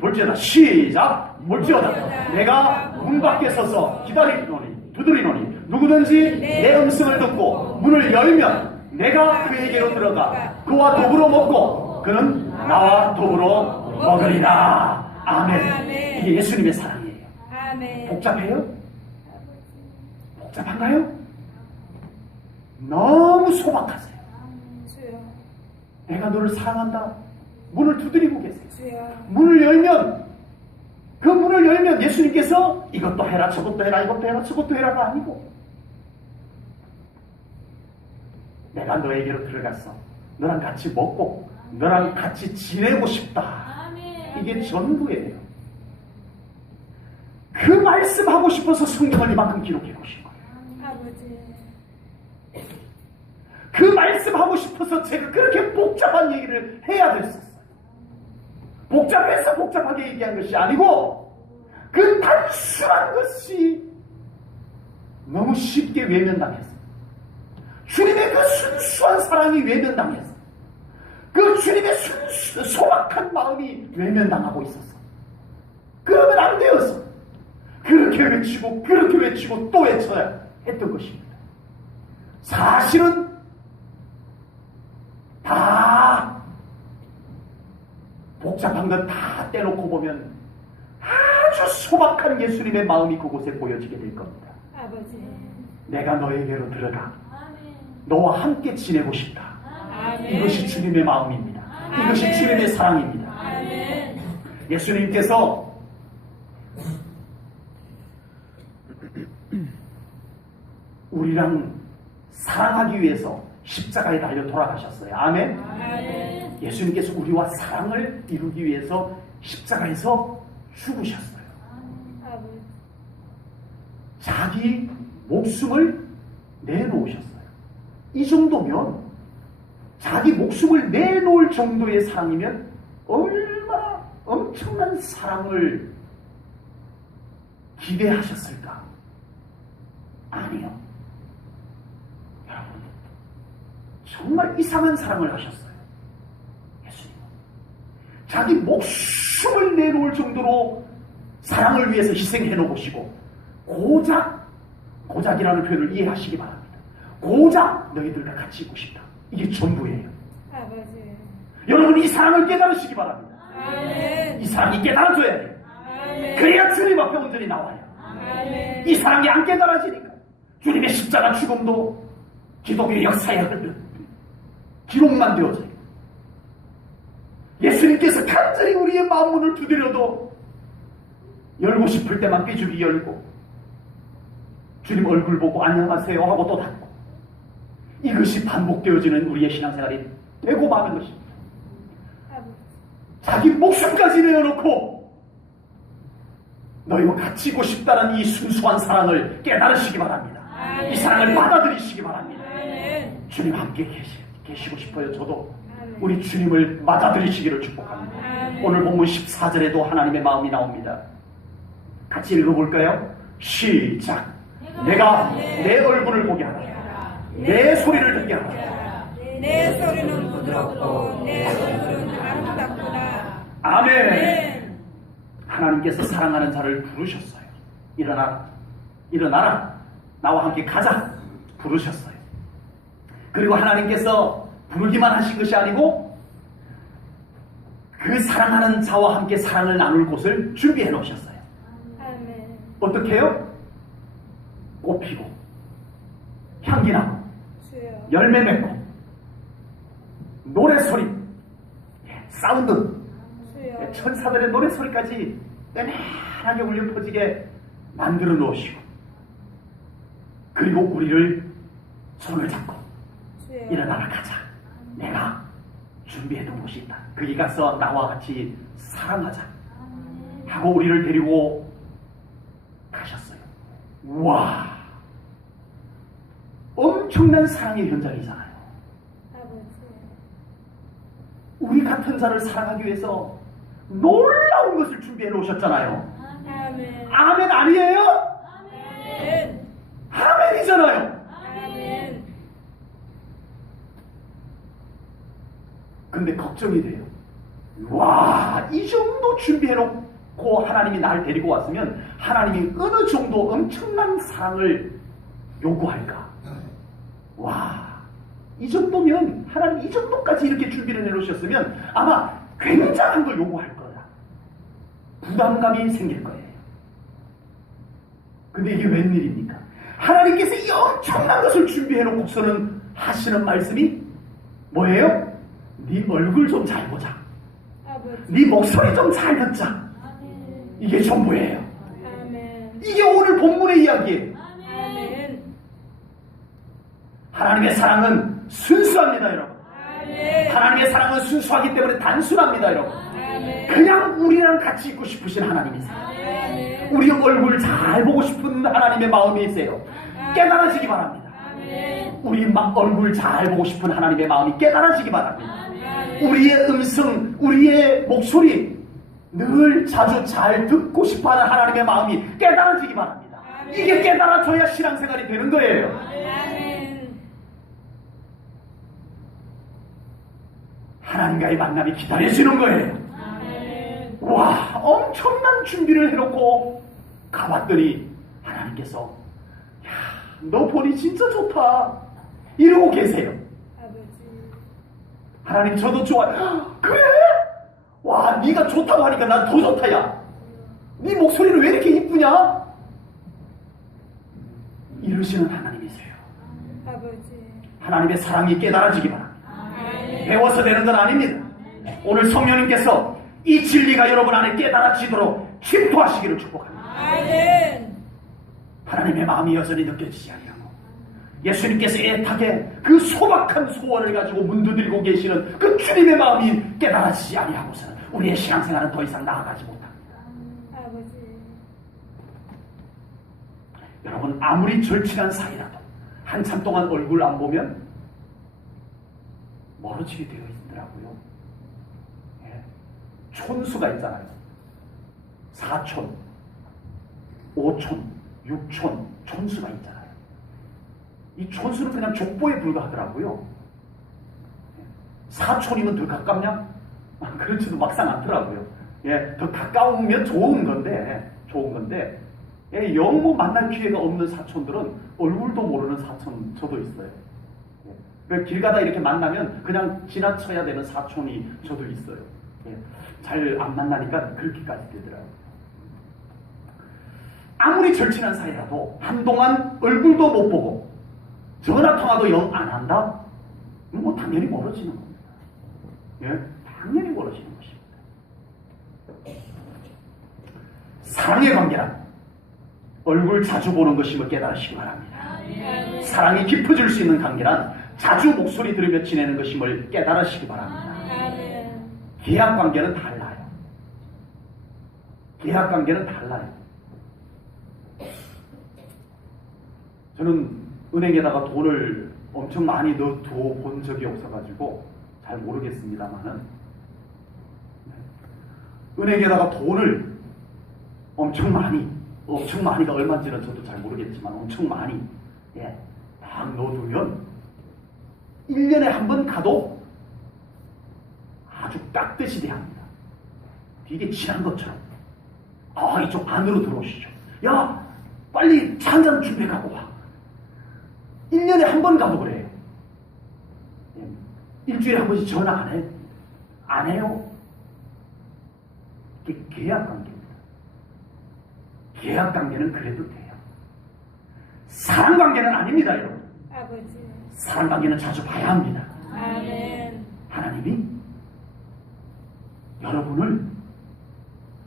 볼지어다 시작. 볼지어다 내가 문 밖에 서서 기다리노니 두드리노니 누구든지 내 음성을 듣고 문을 열면 내가 그에게로 들어가 그와 더불어 먹고 그는 나와 더불어 먹으리라. 아멘. 이게 예수님의 사랑이에요. 복잡해요? 복잡한가요? 너무 소박하세요. 내가 너를 사랑한다. 문을 두드리고 계세요. 주여. 문을 열면, 그 문을 열면 예수님께서 이것도 해라, 저것도 해라, 이것도 해라, 저것도 해라가 아니고, 내가 너에게로 들어가서 너랑 같이 먹고 너랑 같이 지내고 싶다. 이게 전부예요. 그 말씀하고 싶어서 성경을 이만큼 기록해 놓으신 거예요. 아버지. 그 말씀하고 싶어서 제가 그렇게 복잡한 얘기를 해야 됐었어요. 복잡해서 복잡하게 얘기한 것이 아니고 그 단순한 것이 너무 쉽게 외면당했어요. 주님의 그 순수한 사랑이 외면당했어. 그 주님의 소박한 마음이 외면당하고 있었어. 그러면 안 되었어. 그렇게 외치고 또 외쳐야 했던 것입니다. 사실은 다 복잡한 것 다 떼놓고 보면 아주 소박한 예수님의 마음이 그곳에 보여지게 될 겁니다. 아버지. 내가 너에게로 들어가 너와 함께 지내고 싶다. 아멘. 이것이 주님의 마음입니다. 이것이 아멘. 주님의 사랑입니다. 아멘. 예수님께서 우리랑 사랑하기 위해서 십자가에 달려 돌아가셨어요. 아멘. 아멘. 예수님께서 우리와 사랑을 이루기 위해서 십자가에서 죽으셨어요. 아버지. 자기 목숨을 내놓으셨어요. 이 정도면, 자기 목숨을 내놓을 정도의 사랑이면 얼마나 엄청난 사랑을 기대하셨을까? 아니요. 여러분, 정말 이상한 사랑을 하셨어요. 예수님은 자기 목숨을 내놓을 정도로 사랑을 위해서 희생해 놓으시고, 고작이라는 표현을 이해하시기 바랍니다. 고작 너희들과 같이 있고 싶다. 이게 전부예요. 아버지. 여러분, 이 사랑을 깨달으시기 바랍니다. 아멘. 이 사랑이 깨달아져야 돼요. 아멘. 그래야 주님 앞에 온전히 나와요. 아멘. 이 사랑이 안 깨달아지니까 주님의 십자가 죽음도 기독의 역사에 흐르는 기록만 되어져요. 예수님께서 간절히 우리의 마음문을 두드려도 열고 싶을 때만 삐죽이 열고, 주님 얼굴 보고 안녕하세요 하고 또 닫고, 이것이 반복되어지는 우리의 신앙생활이 되고 마는 것입니다. 아버지. 자기 목숨까지 내어놓고 너희와 같이 있고 싶다는 이 순수한 사랑을 깨달으시기 바랍니다. 아멘. 이 사랑을 받아들이시기 바랍니다. 아멘. 주님 함께 계시고 싶어요. 저도 아멘. 우리 주님을 맞아들이시기를 축복합니다. 아멘. 오늘 본문 14절에도 하나님의 마음이 나옵니다. 같이 읽어볼까요? 시작. 내가 내 얼굴을 보게 하라. 내 소리를 듣게 하라. 내 소리는 부드럽고 내 얼굴은 아름답구나. 아멘. 하나님께서 사랑하는 자를 부르셨어요. 일어나라. 나와 함께 가자. 부르셨어요. 그리고 하나님께서 부르기만 하신 것이 아니고 그 사랑하는 자와 함께 사랑을 나눌 곳을 준비해 놓으셨어요. 아멘. 어떻게 해요? 꽃 피고 향기 나고 주여. 열매 맺고 노래소리, 사운드, 주여. 천사들의 노래소리까지 빼맨하게 울려 퍼지게 만들어 놓으시고, 그리고 우리를 손을 잡고 주여. 일어나라 가자. 내가 준비해둔 곳이 있다. 거기 가서 나와 같이 사랑하자 하고 우리를 데리고 가셨어요. 와, 엄청난 사랑의 현장이잖아요. 아버지. 우리 같은 자를 사랑하기 위해서 놀라운 것을 준비해 놓으셨잖아요. 아멘. 아멘 아니에요? 아멘. 아멘이잖아요. 아멘. 근데 걱정이 돼요. 와, 이 정도 준비해 놓고 하나님이 날 데리고 왔으면 하나님이 어느 정도 엄청난 사랑을 요구할까? 와, 이 정도면 하나님 이 정도까지 이렇게 준비를 해놓으셨으면 아마 굉장한 걸 요구할 거다. 부담감이 생길 거예요. 근데 이게 웬일입니까? 하나님께서 이 엄청난 것을 준비해 놓고서는 하시는 말씀이 뭐예요? 네 얼굴 좀 잘 보자. 아버지. 네 목소리 좀 잘 듣자. 이게 전부예요. 아멘. 이게 오늘 본문의 이야기예요. 아멘. 하나님의 사랑은 순수합니다, 여러분. 아멘. 하나님의 사랑은 순수하기 때문에 단순합니다, 여러분. 아멘. 그냥 우리랑 같이 있고 싶으신 하나님이세요. 아멘. 우리 얼굴 잘 보고 싶은 하나님의 마음이세요. 깨달아지기 바랍니다. 아멘. 우리 얼굴 잘 보고 싶은 하나님의 마음이 깨달아지기 바랍니다. 아멘. 우리의 음성, 우리의 목소리 늘 자주 잘 듣고 싶어하는 하나님의 마음이 깨달아지기 바랍니다. 이게 깨달아져야 신앙생활이 되는 거예요. 아멘. 하나님과의 만남이 기다려지는 거예요. 아멘. 와, 엄청난 준비를 해놓고 가봤더니 하나님께서 야, 너 보니 진짜 좋다 이러고 계세요. 아버지. 하나님 저도 좋아요. 그래? 와, 네가 좋다고 하니까 난 더 좋다. 야, 네 목소리는 왜 이렇게 이쁘냐? 이러시는 하나님이세요. 아버지. 하나님의 사랑이 깨달아지기 바랍니다. 아멘. 배워서 되는 건 아닙니다. 오늘 성령님께서 이 진리가 여러분 안에 깨달아지도록 침투하시기를 축복합니다. 아멘. 하나님의 마음이 여전히 느껴지지 않냐고. 예수님께서 애타게 그 소박한 소원을 가지고 문두드리고 계시는 그 주님의 마음이 깨달아지지 아니하고서는 우리의 신앙생활은 더 이상 나아가지 못합니다. 아버지. 여러분, 아무리 절친한 사이라도 한참 동안 얼굴 안 보면 멀어지게 되어 있더라고요. 예. 촌수가 있잖아요. 4촌, 5촌, 6촌, 촌수가 있잖아요. 이 촌수는 그냥 족보에 불과하더라고요. 4촌이면 더 가깝냐? 그렇지도 막상 않더라고요. 예, 더 가까우면 좋은 건데, 예, 영모 만날 기회가 없는 사촌들은 얼굴도 모르는 사촌 저도 있어요. 예, 길 가다 이렇게 만나면 그냥 지나쳐야 되는 사촌이 저도 있어요. 예, 잘 안 만나니까 그렇게까지 되더라고요. 아무리 절친한 사이라도 한동안 얼굴도 못 보고 전화통화도 영 안 한다? 뭐 당연히 멀어지는 겁니다. 예? 당연히 멀어지는 것입니다. 사랑의 관계란 얼굴 자주 보는 것임을 깨달으시기 바랍니다. 사랑이 깊어질 수 있는 관계란 자주 목소리 들으며 지내는 것임을 깨달으시기 바랍니다. 계약 관계는 달라요. 계약 관계는 달라요. 저는 은행에다가 돈을 엄청 많이 넣어두어 본 적이 없어가지고 잘 모르겠습니다만은, 은행에다가 돈을 엄청 많이가 얼마인지는 저도 잘 모르겠지만 엄청 많이, 예, 막 넣어두면 1년에 한 번 가도 아주 깍듯이 대합니다. 되게 친한 것처럼. 아, 이쪽 안으로 들어오시죠. 야, 빨리 차 한잔 준비해 갖고 와. 1년에 한 번 가도 그래요. 일주일에 한 번씩 전화 안 해요. 이게 계약 관계입니다. 계약 관계는 그래도 돼요. 사랑 관계는 아닙니다, 여러분. 아버지. 사랑 관계는 자주 봐야 합니다. 아멘. 하나님이 여러분을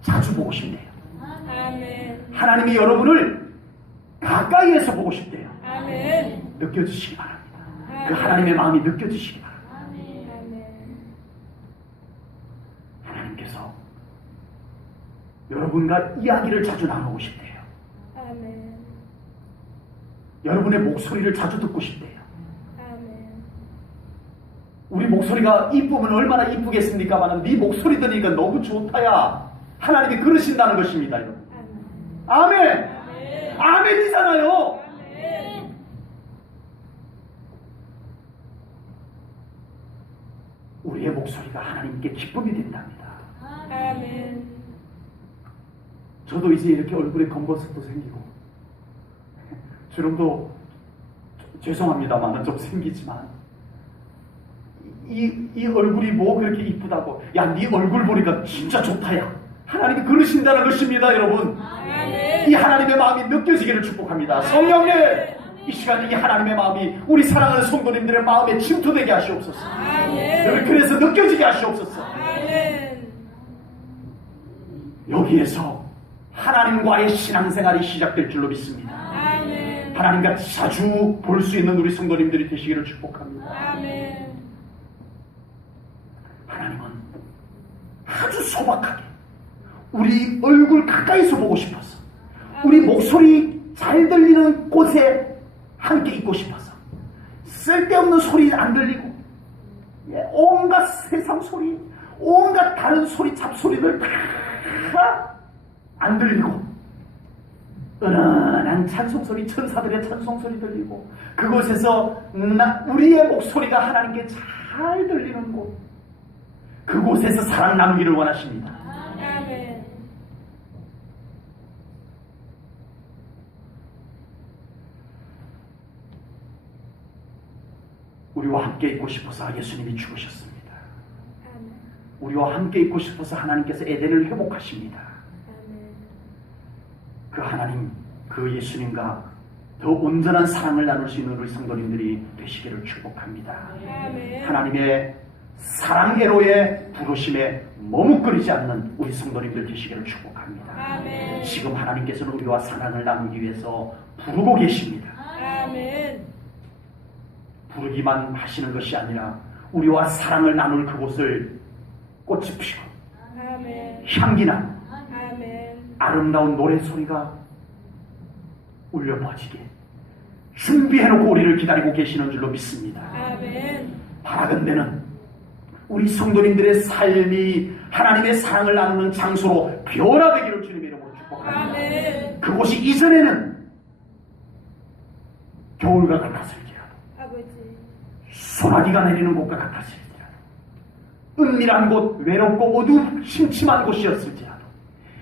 자주 보고 싶대요. 아멘. 하나님이 여러분을 가까이에서 보고 싶대요. 아멘. 느껴주시기 바랍니다. 그 하나님의 마음이 느껴지시기 바랍니다. 아멘. 하나님께서 여러분과 이야기를 자주 나누고 싶대요. 아멘. 여러분의 목소리를 자주 듣고 싶대요. 아멘. 우리 목소리가 이쁘면 얼마나 이쁘겠습니까만 네 목소리 들으니까 너무 좋다야. 하나님이 그러신다는 것입니다, 여러분. 아멘. 아멘이잖아요. 아멘. 우리의 목소리가 하나님께 기쁨이 된답니다. 아멘. 저도 이제 이렇게 얼굴에 검버섯도 생기고 주름도 죄송합니다만 좀 생기지만 이 얼굴이 뭐 그렇게 이쁘다고, 야, 네 얼굴 보니까 진짜 좋다야. 하나님이 그러신다는 것입니다, 여러분. 아멘. 이 하나님의 마음이 느껴지기를 축복합니다. 성령님, 이 시간 이 하나님의 마음이 우리 사랑하는 성도님들의 마음에 침투되게 하시옵소서. 아멘. 여러분, 그래서 느껴지게 하시옵소서. 아멘. 여기에서 하나님과의 신앙생활이 시작될 줄로 믿습니다. 아멘. 하나님과 자주 볼 수 있는 우리 성도님들이 되시기를 축복합니다. 아멘. 하나님은 아주 소박하게 우리 얼굴 가까이서 보고 싶어서, 우리 목소리 잘 들리는 곳에 함께 있고 싶어서, 쓸데없는 소리 안 들리고 온갖 세상 소리, 온갖 다른 소리, 잡소리들 다 안 들리고 은은한 찬송소리, 천사들의 찬송소리 들리고, 그곳에서 우리의 목소리가 하나님께 잘 들리는 곳, 그곳에서 사랑 나누기를 원하십니다. 아멘. 우리와 함께 있고 싶어서 예수님이 죽으셨습니다. 아멘. 우리와 함께 있고 싶어서 하나님께서 에덴을 회복하십니다. 아멘. 그 하나님, 그 예수님과 더 온전한 사랑을 나눌 수 있는 우리 성도님들이 되시기를 축복합니다. 아멘. 하나님의 사랑애로의 부르심에 머뭇거리지 않는 우리 성도님들 되시기를 축복합니다. 아멘. 지금 하나님께서는 우리와 사랑을 나누기 위해서 부르고 계십니다. 아멘. 부르기만 하시는 것이 아니라 우리와 사랑을 나눌 그곳을 꽃이 피고 아멘. 향기나 아멘. 아름다운 노래소리가 울려 퍼지게 준비해놓고 우리를 기다리고 계시는 줄로 믿습니다. 아멘. 바라건대는 우리 성도님들의 삶이 하나님의 사랑을 나누는 장소로 변화되기를 주님의 이름으로 축복합니다. 아멘. 그곳이 이전에는 겨울과 같았을지라도, 아버지. 소나기가 내리는 곳과 같았을지라도, 은밀한 곳, 외롭고 어두침침한 곳이었을지라도,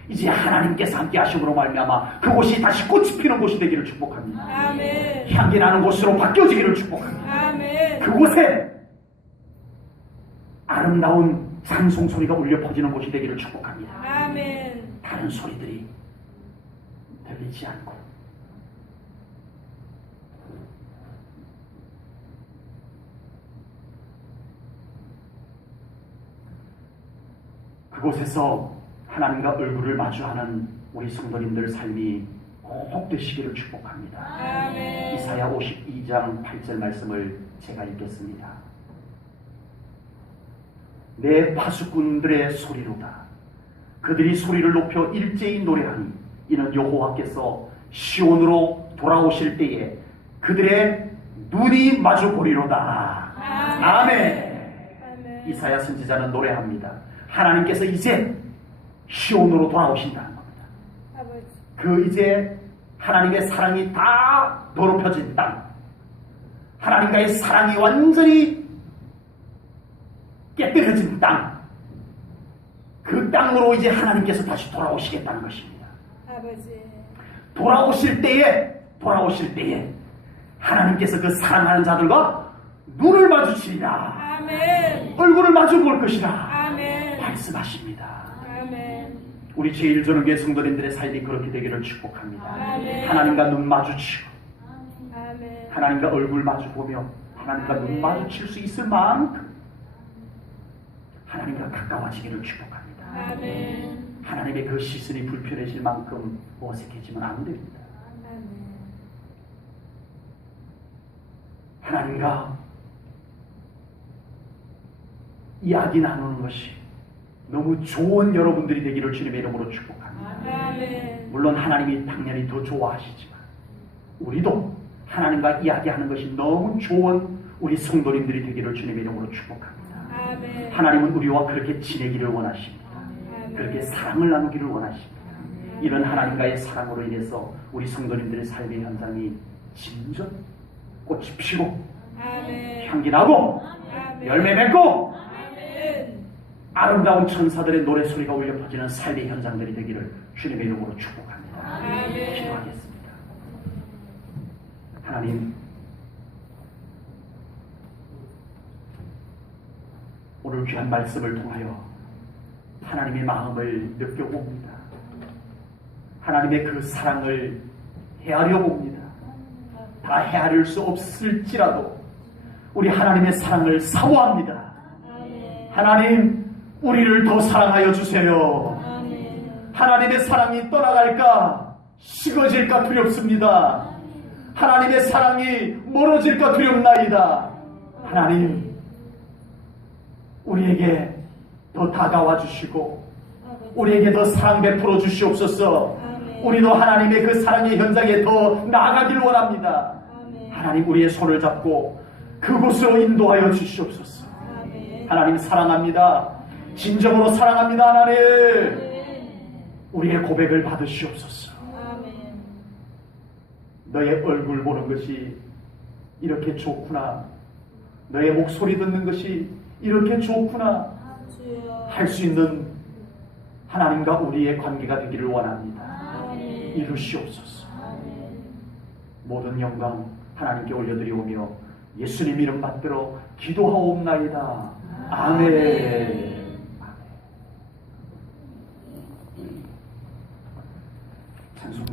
이제 하나님께서 함께 하심으로 말미암아 그곳이 다시 꽃이 피는 곳이 되기를 축복합니다. 아멘. 향기 나는 곳으로 바뀌어지기를 축복합니다. 아멘. 그곳에 아름다운 찬송 소리가 울려 퍼지는 곳이 되기를 축복합니다. 아멘. 다른 소리들이 들리지 않고 그곳에서 하나님과 얼굴을 마주하는 우리 성도님들 삶이 꼭 되시기를 축복합니다. 아멘. 이사야 52장 8절 말씀을 제가 읽겠습니다. 내 파수꾼들의 소리로다. 그들이 소리를 높여 일제히 노래하니 이는 여호와께서 시온으로 돌아오실 때에 그들의 눈이 마주 보리로다. 아멘. 이사야 선지자는 노래합니다. 하나님께서 이제 시온으로 돌아오신다는 겁니다. 아버지. 그 이제 하나님의 사랑이 다 더럽혀진 땅, 하나님과의 사랑이 완전히 깨뜨려진 땅, 그 땅으로 이제 하나님께서 다시 돌아오시겠다는 것입니다. 아버지. 돌아오실 때에 하나님께서 그 사랑하는 자들과 눈을 마주치리라. 아멘. 얼굴을 마주 볼 것이라. 아멘. 말씀하십니다. 아멘. 우리 제1조능교회 성도님들의 삶이 그렇게 되기를 축복합니다. 아멘. 하나님과 눈 마주치고 아멘. 하나님과 얼굴 마주 보며 하나님과 눈 마주칠 수 있을 만큼 하나님과 가까워지기를 축복합니다. 아멘. 하나님의 그 시선이 불편해질 만큼 어색해지면 안 됩니다. 아멘. 하나님과 이야기 나누는 것이 너무 좋은 여러분들이 되기를 주님의 이름으로 축복합니다. 아멘. 물론 하나님이 당연히 더 좋아하시지만 우리도 하나님과 이야기하는 것이 너무 좋은 우리 성도님들이 되기를 주님의 이름으로 축복합니다. 아멘. 하나님은 우리와 그렇게 지내기를 원하십니다. 아멘. 그렇게 사랑을 나누기를 원하십니다. 이런 하나님과의 사랑으로 인해서 우리 성도님들의 삶의 현장이 진전 꽃이 피고 아멘. 향기 나고 아멘. 열매 맺고 아멘. 아름다운 천사들의 노래소리가 울려 퍼지는 삶의 현장들이 되기를 주님의 이름으로 축복합니다. 아멘. 기도하겠습니다. 하나님, 오늘 귀한 말씀을 통하여 하나님의 마음을 느껴봅니다. 하나님의 그 사랑을 헤아려 봅니다. 다 헤아릴 수 없을지라도 우리 하나님의 사랑을 사모합니다. 아멘. 하나님, 우리를 더 사랑하여 주세요. 아멘. 하나님의 사랑이 떠나갈까, 식어질까 두렵습니다. 하나님의 사랑이 멀어질까 두렵나이다. 하나님, 우리에게 더 다가와 주시고 우리에게 더 사랑 베풀어 주시옵소서. 우리도 하나님의 그 사랑의 현장에 더 나아가길 원합니다. 하나님, 우리의 손을 잡고 그곳으로 인도하여 주시옵소서. 하나님, 사랑합니다. 진정으로 사랑합니다. 하나님, 우리의 고백을 받으시옵소서. 너의 얼굴 보는 것이 이렇게 좋구나, 너의 목소리 듣는 것이 이렇게 좋구나 할 수 있는 하나님과 우리의 관계가 되기를 원합니다. 이루시옵소서. 모든 영광 하나님께 올려드리오며 예수님 이름 받들어 기도하옵나이다. 아멘. 찬송